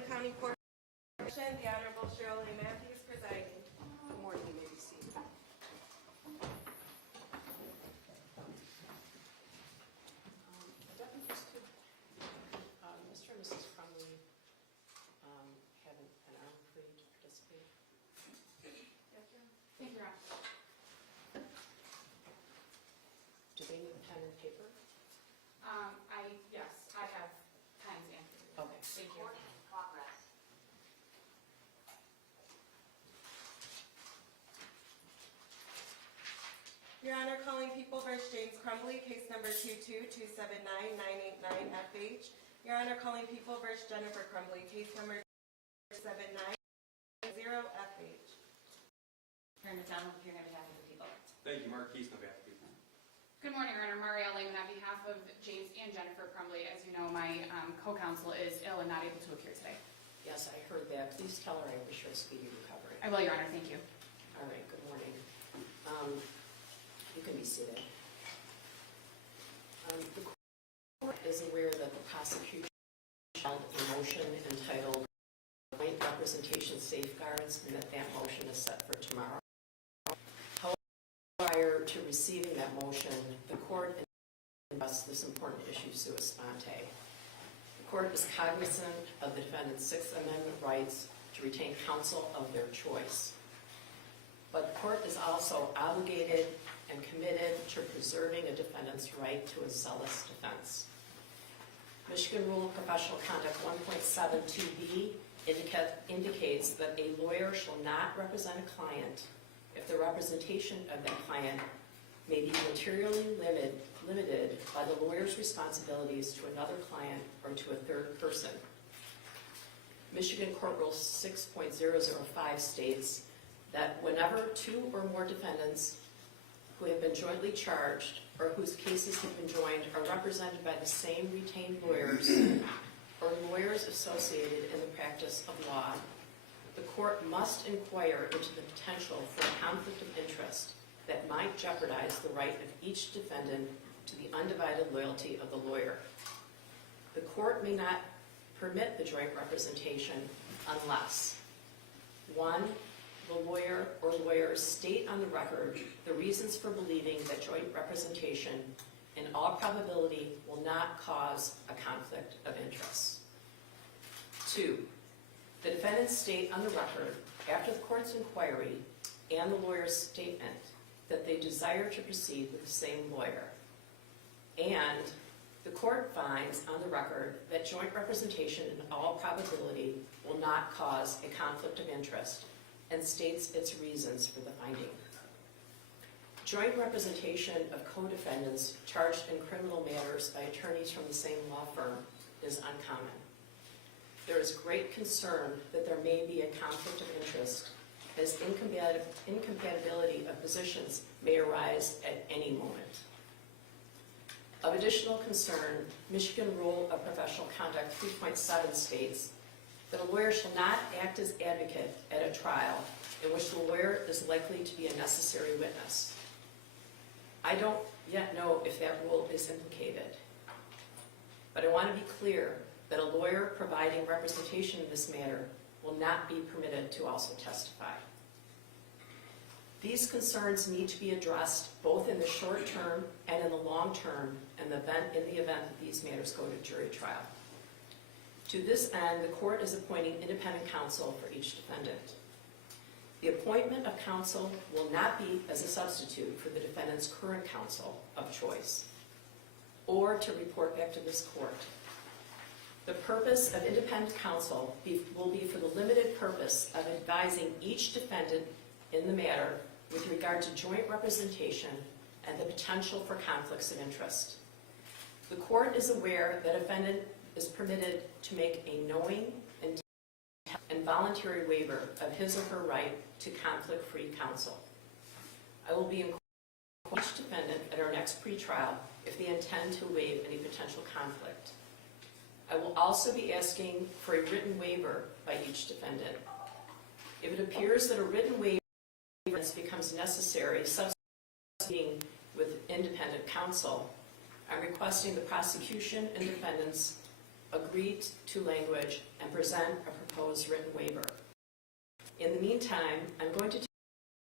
County Court, the Honorable Cheryl A. Matthews presiding. Good morning, you may be seated. Mr. and Mrs. Crumbley have an arm free to participate. Yes, thank you, Ron. Do they need pen and paper? Yes, I have pens and papers. Okay. Thank you. Your Honor, calling People v. James Crumbley, case number 2227999FH. Your Honor, calling People v. Jennifer Crumbley, case number 7990FH. Attorney McDonald, appearing on behalf of the people. Thank you, Marquise, on behalf of the people. Good morning, Your Honor. Maria Lehman on behalf of James and Jennifer Crumbley. As you know, my co-counsel is ill and not able to appear today. Yes, I heard that. Please tell her I wish her a speedy recovery. I will, Your Honor. Thank you. All right, good morning. You can be seated. The court is aware that the prosecution filed a motion entitled Joint Representation Safeguards and that motion is set for tomorrow. However, prior to receiving that motion, the court addressed this important issue sua sponte. The court is cognizant of the defendant's Sixth Amendment rights to retain counsel of their choice. But the court is also obligated and committed to preserving a defendant's right to a zealous defense. Michigan Rule of Professional Conduct 1.72b indicates that a lawyer shall not represent a client if the representation of that client may be materially limited by the lawyer's responsibilities to another client or to a third person. Michigan Court Rule 6.005 states that whenever two or more defendants who have been jointly charged or whose cases have been joined are represented by the same retained lawyers or lawyers associated in the practice of law, the court must inquire into the potential for a conflict of interest that might jeopardize the right of each defendant to the undivided loyalty of the lawyer. The court may not permit the joint representation unless 1. The lawyer or lawyers state on the record the reasons for believing that joint representation in all probability will not cause a conflict of interest. 2. The defendants state on the record, after the court's inquiry and the lawyer's statement, that they desire to proceed with the same lawyer. And the court finds on the record that joint representation in all probability will not cause a conflict of interest and states its reasons for the finding. Joint representation of co-defendants charged in criminal matters by attorneys from the same law firm is uncommon. There is great concern that there may be a conflict of interest as incompatibility of positions may arise at any moment. Of additional concern, Michigan Rule of Professional Conduct 3.7 states that a lawyer shall not act as advocate at a trial in which the lawyer is likely to be a necessary witness. I don't yet know if that rule is implicated, but I want to be clear that a lawyer providing representation in this matter will not be permitted to also testify. These concerns need to be addressed both in the short term and in the long term in the event that these matters go to jury trial. To this end, the court is appointing independent counsel for each defendant. The appointment of counsel will not be as a substitute for the defendant's current counsel of choice or to report back to this court. The purpose of independent counsel will be for the limited purpose of advising each defendant in the matter with regard to joint representation and the potential for conflicts of interest. The court is aware that a defendant is permitted to make a knowing and voluntary waiver of his or her right to conflict-free counsel. I will be inquiring each defendant at our next pretrial if they intend to waive any potential conflict. I will also be asking for a written waiver by each defendant. If it appears that a written waiver becomes necessary, substituting with independent counsel, I'm requesting the prosecution and defendants agree to language and present a proposed written waiver. In the meantime, I'm going to take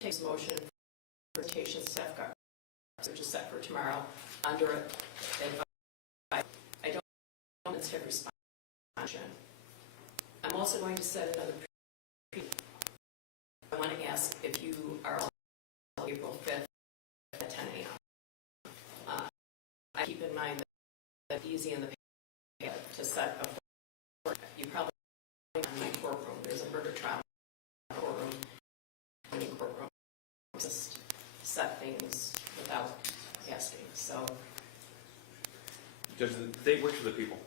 this motion for presentation safeguards, which is set for tomorrow under advice. I don't have response. I'm also going to set another I want to ask if you are on April 5th at 10 a.m. I keep in mind that easy in the past to set a you probably in my courtroom. There's a murder trial courtroom, just set things without asking. So, Judge, the date works for the people.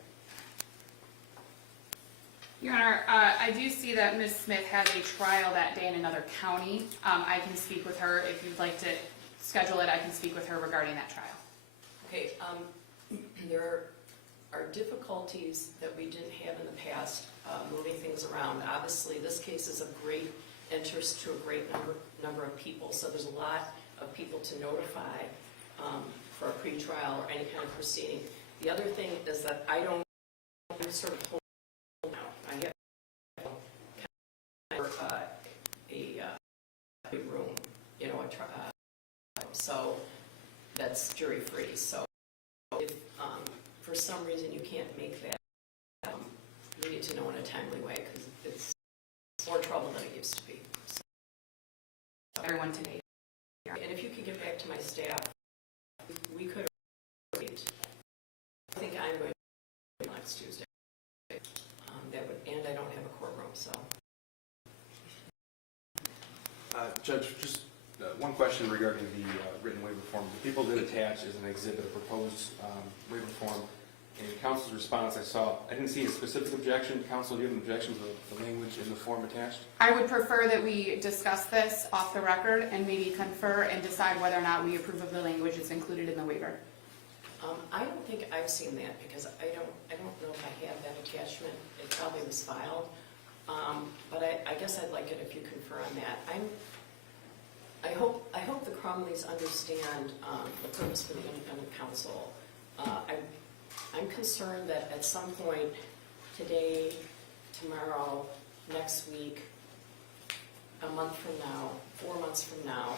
Your Honor, I do see that Ms. Smith has a trial that day in another county. I can speak with her. If you'd like to schedule it, I can speak with her regarding that trial. okay, there are difficulties that we didn't have in the past moving things around. Obviously, this case is of great interest to a great number of people, so there's a lot of people to notify for a pretrial or any kind of proceeding. The other thing is that I don't sort of hold out. I have a room, you know, so that's jury free. So if for some reason you can't make that, we need to know in a timely way because it's more trouble than it used to be. So, Everyone today. and if you could get back to my staff, we could wait. I think I'm going to next Tuesday. That would, and I don't have a courtroom, so. Judge, just one question regarding the written waiver form. The people did attach as an exhibit a proposed waiver form. In counsel's response, I didn't see a specific objection. Counsel, do you have an objection to the language in the form attached? I would prefer that we discuss this off the record and maybe confer and decide whether or not we approve of the language that's included in the waiver. I don't think I've seen that because I don't know if I have that attachment. It probably was filed, but I guess I'd like it if you confer on that. I hope the Crumleys understand the purpose for the independent counsel. I'm concerned that at some point today, tomorrow, next week, a month from now, 4 months from now,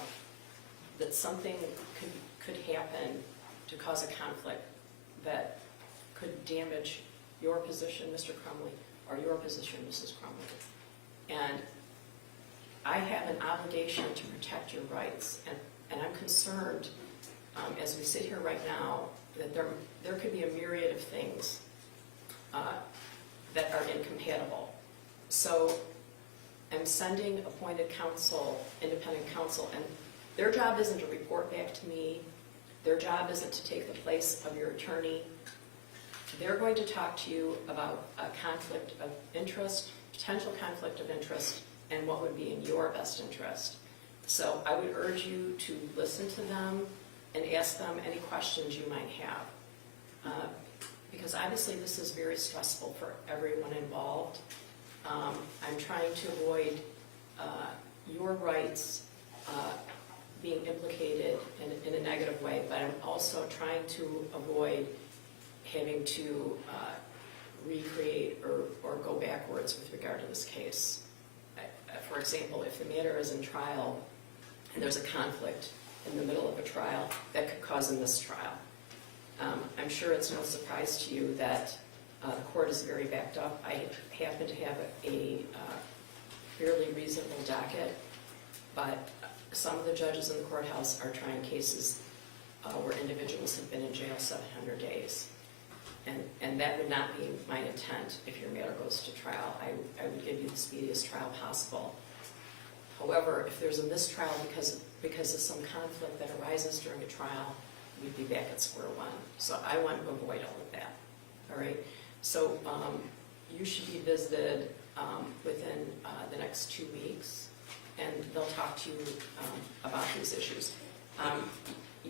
that something could happen to cause a conflict that could damage your position, Mr. Crumbley, or your position, Mrs. Crumbley. And I have an obligation to protect your rights, and I'm concerned, as we sit here right now, that there could be a myriad of things that are incompatible. So I'm sending appointed counsel, independent counsel, and their job isn't to report back to me. Their job isn't to take the place of your attorney. They're going to talk to you about a conflict of interest, potential conflict of interest, and what would be in your best interest. So I would urge you to listen to them and ask them any questions you might have. Because obviously this is very stressful for everyone involved. I'm trying to avoid your rights being implicated in a negative way, but I'm also trying to avoid having to recreate or go backwards with regard to this case. For example, if the matter is in trial and there's a conflict in the middle of a trial, that could cause a mistrial. I'm sure it's no surprise to you that the court is very backed up. I happen to have a fairly reasonable docket, but some of the judges in the courthouse are trying cases where individuals have been in jail 700 days. And that would not be my intent if your matter goes to trial. I would give you the speediest trial possible. However, if there's a mistrial because of some conflict that arises during a trial, we'd be back at square one. So I want to avoid all of that. All right? So you should be visited within the next 2 weeks, and they'll talk to you about these issues.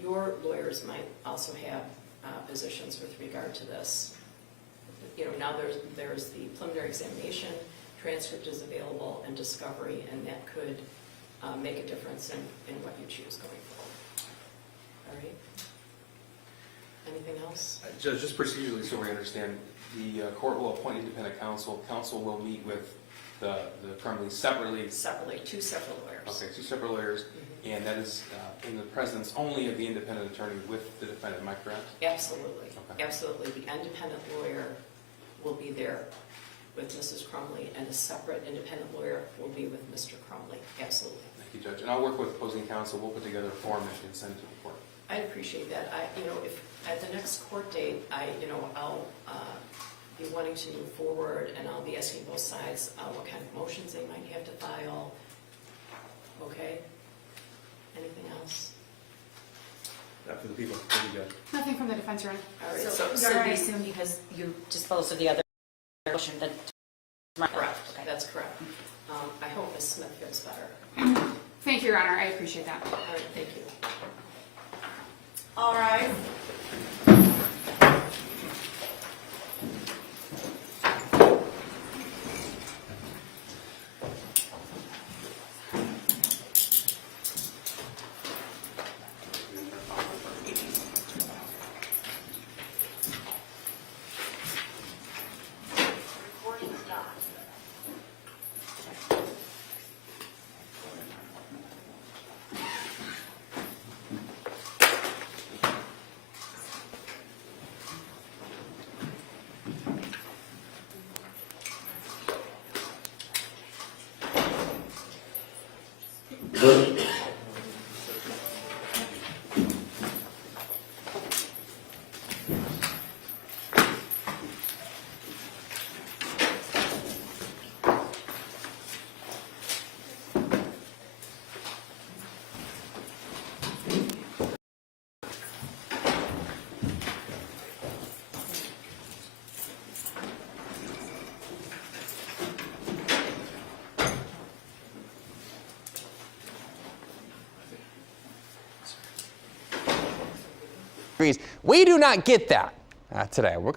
Your lawyers might also have positions with regard to this. You know, now there's the preliminary examination, transcript is available, and discovery, and that could make a difference in what you choose going forward. All right? Anything else? Judge, just procedurally so we understand, the court will appoint independent counsel. Counsel will meet with the Crumbley separately. Separately, two separate lawyers. Okay, two separate lawyers, and that is in the presence only of the independent attorney with the defendant. Am I correct? Absolutely, Okay. absolutely. The independent lawyer will be there with Mrs. Crumbley, and a separate independent lawyer will be with Mr. Crumbley. Absolutely. Thank you, Judge. And I'll work with opposing counsel. We'll put together a form that can send to the court. I'd appreciate that. If at the next court date, I'll be wanting to move forward, and I'll be asking both sides what kind of motions they might have to file. Okay? Anything else? Not for the people. Thank you, Judge. Nothing from the defense, Your Honor. All right, So we assume because you disposed of the other motion that. correct. Okay. That's correct. I hope Ms. Smith feels better. Thank you, Your Honor. I appreciate that. All right, thank you. All rise. We do not get that today. We're going to